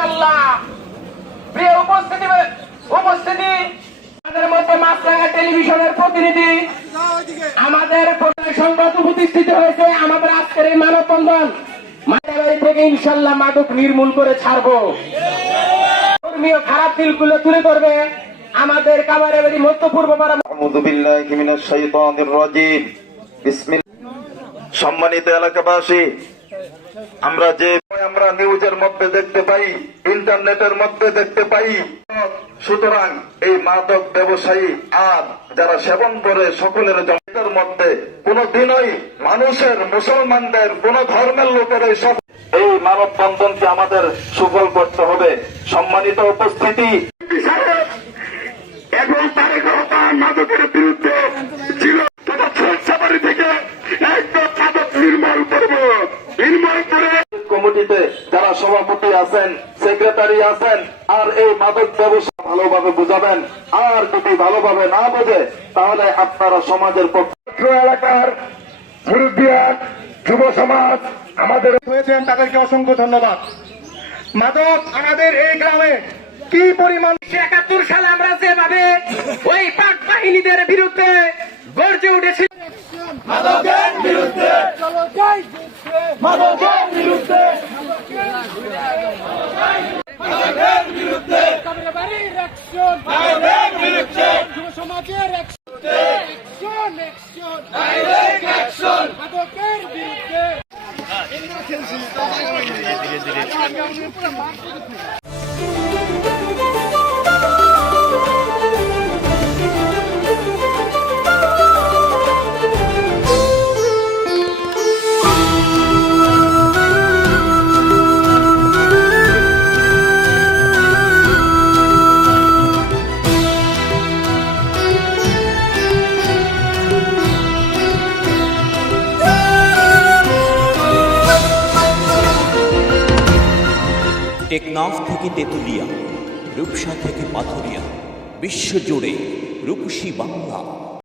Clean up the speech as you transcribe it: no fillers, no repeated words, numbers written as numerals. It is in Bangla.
ইনশাআল্লাহ। প্রিয় উপস্থিতি আমাদের মধ্যে মাছরাঙা টেলিভিশনের প্রতিনিধি, আমাদের সংবাদ প্রতিষ্ঠিত হয়েছে আমাদের আজকের এই মানববন্ধন থেকে ইনশাআল্লাহ মাদক নির্মূল করে ছাড়বো। ধর্মীয় খারাপ দিকগুলো তুলে ধরবে আমাদের কাবারেবাড়ি মধ্য পূর্ব পাড়া। আউযু বিল্লাহি মিনাশ শাইতানির রাজীম। সম্মানিত এলাকাবাসী, আমরা নিউজের মধ্যে দেখতে পাই, ইন্টারনেটের মধ্যে দেখতে পাই, সুতরাং এই মাদক ব্যবসায়ী আর যারা সেবন করে সকলের জমির মধ্যে কোনদিনই মানুষের, মুসলমানদের, কোন ধর্মের লোকের এই মানববন্ধনকে আমাদের সুফল করতে হবে। সম্মানিত উপস্থিতি, এবং তারেক রহমান মাদকের বিরুদ্ধে ছিল সবারই থেকে একদম মাদক নির্মূল করব। কমিটিতে যারা সভাপতি আছেন, সেক্রেটারি আছেন, আর এই মাদক ব্যবসা ভালোভাবে বুঝাবেন। আর যদি ভালোভাবে না বোঝে তাহলে আপনারা সমাজের পক্ষ এলাকার মুরব্বিয়ান, যুব সমাজ আমাদের হয়েছেন, তাদেরকে অসংখ্য ধন্যবাদ। মাদক আমাদের এই গ্রামে কি পরিমাণ 71 সালে আমরা যেভাবে ওই পাক বাহিনীদের বিরুদ্ধে গর্জে উঠেছি, মাদকের বিরুদ্ধে, মাদকের বিরুদ্ধে, মাদকের বিরুদ্ধে, কাবারেবাড়ির অ্যাকশন, মাদকের বিরুদ্ধে, যুব সমাজের অ্যাকশন, ডাইরেক্ট অ্যাকশন, মাদকের বিরুদ্ধে। টেকনাফ থেকে তেঁতুলিয়া, রূপসা থেকে পাথুরিয়া, বিশ্বজুড়ে রূপসী বাংলা।